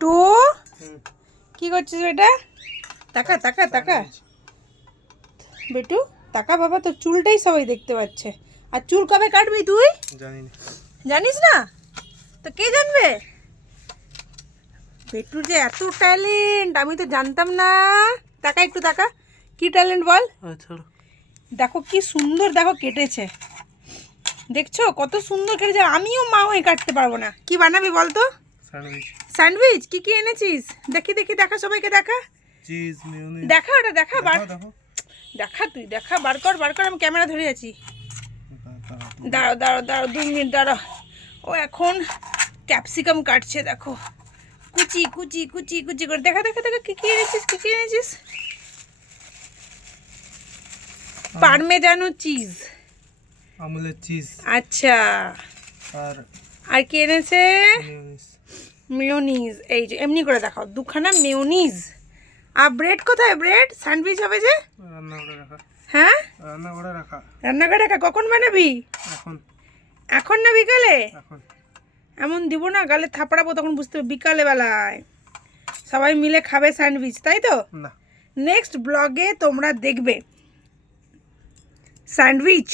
Two কি করছিস বেটা? তাকা তাকা তাকা বেটু, তাকা বাবা, তোর চুলটাই সবাই দেখতে পাচ্ছে। আর চুল কবে কাটবি তুই? জানি না। জানিস না তো কে জানবে? বেটুর যে এত ট্যালেন্ট আমি তো জানতাম না। তাকা একটু তাকা, কি ট্যালেন্ট বল? দেখো কি সুন্দর, দেখো কেটেছে, দেখছো কত সুন্দর কেটেছে। আমিও মা হয়ে কাটতে পারবো না। কি বানাবি বল তো? স্যান্ডউইচ। স্যান্ডউইচ? কি কি এনেছিস? দেখি দেখি, দেখা সবাইকে দেখা, চিজ, মেয়োনিজ। দেখা ওটা দেখা, দেখো। দেখা তুই দেখা, বার কর বার কর, আমি ক্যামেরা ধরে আছি। দাঁড়াও দাঁড়াও দাঁড়াও, 2 মিনিট দাঁড়াও। ও এখন ক্যাপসিকাম কাটছে, দেখো কুচি কুচি কুচি কুচি করে। দেখা দেখা দেখা, কি কি এনেছিস, কি কি এনেছিস? পার্মেজানো চিজ, আমুলের চিজ। আচ্ছা, আর আর কি এনেছে? মেয়োনিজ। মেয়োনিজ। এই যে এমনি করে দেখাও, 2খানা মেয়োনিজ। আর ব্রেড কোথায়? ব্রেড স্যান্ডউইচ হবে যে। রান্নাঘরে রাখা। হ্যাঁ, রান্নাঘরে রাখা। রান্নাঘরে রাখা। কখন বানাবি? এখন। এখন না বিকালে? এখন। এমন দিব না, গালে থাপড়াবো, তখন বুঝতে হবে। বিকালে বেলায় সবাই মিলে খাবে স্যান্ডউইচ, তাই তো? না। নেক্সট ব্লগে তোমরা দেখবে স্যান্ডউইচ